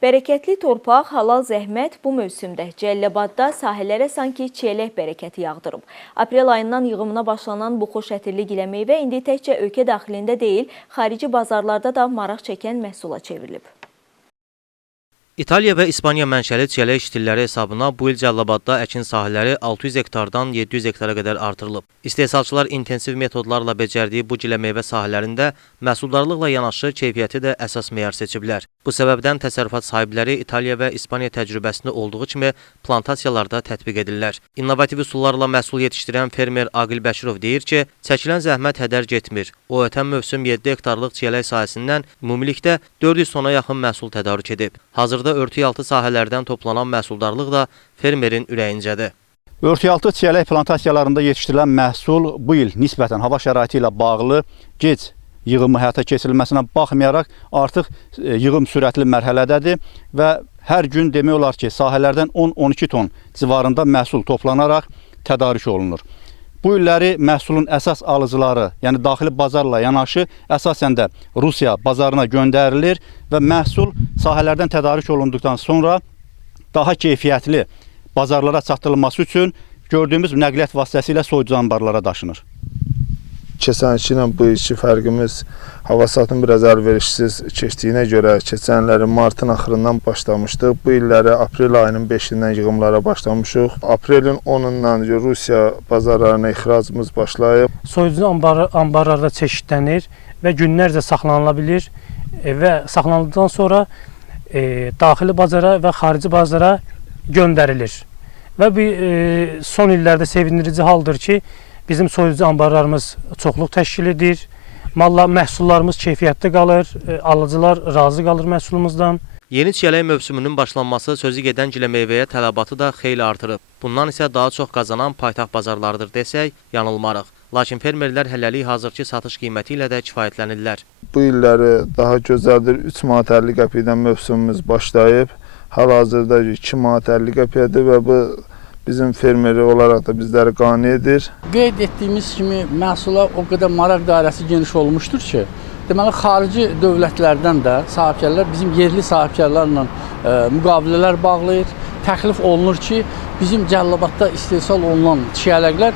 Bərəkətli torpaq, halal zəhmət bu mövsümdə Cəlilabadda sahələrə sanki çiyələk bərəkəti yağdırıb. Aprel ayından yığımına başlanan bu xoş ətirli giləmeyvə indi təkcə ölkə daxilində deyil, xarici bazarlarda da maraq çəkən məhsula çevrilib. İtaliya və İspaniya mənşəli çiyələk ştilləri hesabına bu il Cəlilabadda əkin sahələri 600 hektardan 700 hektara qədər artırılıb. İstehsalçılar intensiv metodlarla becərdiyi bu giləmeyvə sahələrində məhsuldarlıqla yanaşı keyfiyyəti də əsas meyar seçiblər. Bu səbəbdən təsərrüfat sahibləri İtaliya və İspaniya təcrübəsində olduğu kimi plantasiyalarda tətbiq edirlər. İnnovativ üsullarla məhsul yetişdirən fermer Aqil Bəşirov deyir ki, çəkilən zəhmət hədər getmir. O, ötən mövsüm 7 hektarlıq çiyələk sahəsindən ümumilikdə 400 tona yaxın məhsul tədarük edib. Hazırda örtüyaltı sahələrdən toplanan məhsuldarlıq da fermerin ürəyincədir. Örtüyaltı çiyələk plantasiyalarında yetişdirilən məhsul bu il nisbətən hava şəraiti ilə bağlı gec yığımı həyata keçirilməsinə baxmayaraq artıq yığım sürətli mərhələdədir və hər gün demək olar ki, sahələrdən 10-12 ton civarında məhsul toplanaraq tədarük olunur. Bu illəri məhsulun əsas alıcıları, yəni daxili bazarla yanaşı, əsasən də Rusiya bazarına göndərilir və məhsul sahələrdən tədarük olunduqdan sonra daha keyfiyyətli bazarlara çatdırılması üçün gördüyümüz nəqliyyat vasitəsilə soyucu anbarlara daşınır. Keçən ilki ilə bu ilki fərqimiz havasatın biraz əlverişsiz keçdiyinə görə keçən illəri martın axırından başlamışdıq. Bu illəri aprel ayının 5-dən yığımlara başlamışıq. Aprelin 10-dan Rusiya bazarlarına ixracımız başlayıb. Soyucu anbarlarda çeşidlənir və günlərcə saxlanıla bilir və saxlanıldıqdan sonra daxili bazara və xarici bazara göndərilir. Və son illərdə sevindirici haldır ki, bizim soyucu anbarlarımız çoxluq təşkil edir, məhsullarımız keyfiyyətli qalır, alıcılar razı qalır məhsulumuzdan. Yeni çiyələk mövsümünün başlanması sözü gedən giləmeyvəyə tələbatı da xeyli artırıb. Bundan isə daha çox qazanan paytaxt bazarlarıdır desək, yanılmarıq. Lakin fermerlər hələlik hazırki satış qiyməti ilə də kifayətlənirlər. Bu illəri daha gözəldir. 3 manat 50 qəpikdən mövsümümüz başlayıb. Hal-hazırda 2 manat 50 qəpikdir və bu bizim fermeri olaraq da bizləri qane edir. Qeyd etdiyimiz kimi məhsula o qədər maraq dairəsi geniş olmuşdur ki, deməli xarici dövlətlərdən də sahibkarlar bizim yerli sahibkarlarla müqavilələr bağlayır. Təklif olunur ki, bizim Cəlilabadda istehsal olunan çiyələklər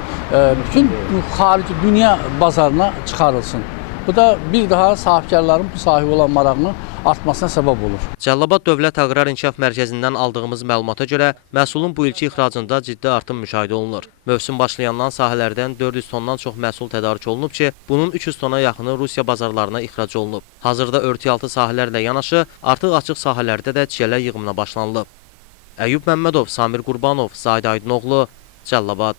bütün xarici dünya bazarına çıxarılsın. Bu da bir daha sahibkarların bu sahib olan marağını artmasına səbəb olur. Cəlilabad Dövlət Aqrar İnkişaf Mərkəzindən aldığımız məlumata görə məhsulun bu ilki ixracında ciddi artım müşahidə olunur. Mövsüm başlayandan sahələrdən 400 tondan çox məhsul tədarük olunub ki, bunun 300 tona yaxını Rusiya bazarlarına ixrac olunub. Hazırda örtüyaltı sahələrlə yanaşı artıq açıq sahələrdə də çiyələk yığımına başlanılıb. Əyyub Məmmədov, Samir Qurbanov, Zaid Aydınoğlu, Cəlilabad.